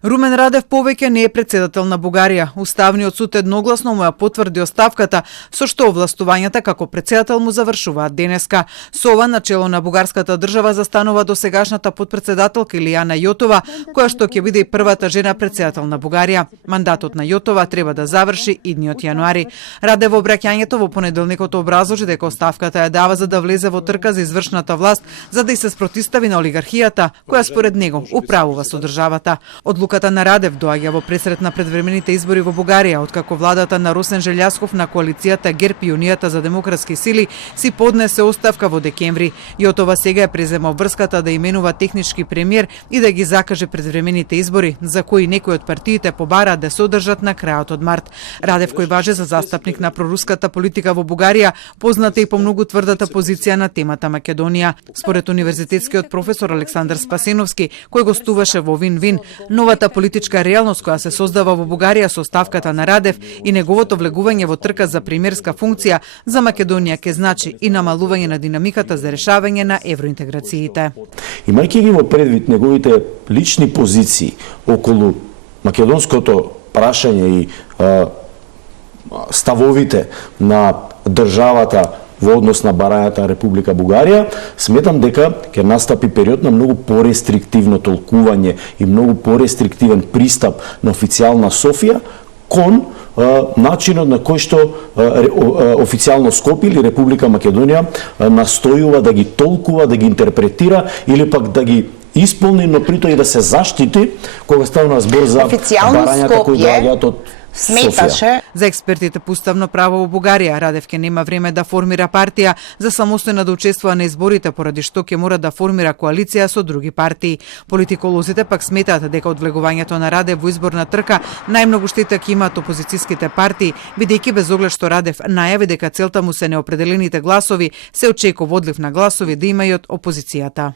Румен Радев повеќе не е претседател на Бугарија. Уставниот суд едногласно му ја потврди оставката, со што овластувањата како претседател му завршуваат денеска. Со ова начело на бугарската држава застанува досегашната потпредседателка Илијана Јотова, која што ќе биде и првата жена претседател на Бугарија. Мандатот на Јотова треба да заврши идниот јануари. Радев во обраќањето во понеделникот образложи дека оставката ја дава за да влезе во трка за извршната власт, за да и се спротистави на олигархијата, која според него управува со државата. Одлуката на Радев доаѓа во пресрет на предвремените избори во Бугарија, откако владата на Росен Желјасков на коалицијата ГЕРБ и Унијата за демократски сили си поднесе оставка во декември. Јотова сега ја презема врската да именува технички премиер и да ги закаже предвремените избори, за кои некои од партиите побараат да се одржат на крајот од март. Радев, кој важи за застапник на проруската политика во Бугарија, позната и по многу тврдата позиција на темата Македонија. Според универзитетскиот професор Александар Спасеновски, кој гостуваше во Вин-Вин, новата политичка реалност која се создава во Бугарија со оставката на Радев и неговото влегување во трка за премиерска функција за Македонија ќе значи и намалување на динамиката за решавање на евроинтеграциите. Имајќи ги во предвид неговите лични позиции околу македонското прашање и ставовите на државата во однос на барањата Република Бугарија, сметам дека ќе настапи период на многу порестриктивно толкување и многу порестриктивен пристап на официјална Софија кон начинот на кој што официјално Скопје или Република Македонија настојува да ги толкува, да ги интерпретира или пак да ги исполни, но прито и да се заштити кога става збор за барањата кои доаѓаат од сметаше. За експертите по уставно право во Бугарија, Радев ќе нема време да формира партија за самостојно да учествува на изборите, поради што ќе мора да формира коалиција со други партии. Политиколозите пак сметаат дека од влегувањето на Радев во изборна трка најмногу штета ќе имаат опозицијските партии, бидејќи без оглед што Радев најави дека целта му се неопределените гласови, се очекува одлив на гласови да има и од опозицијата.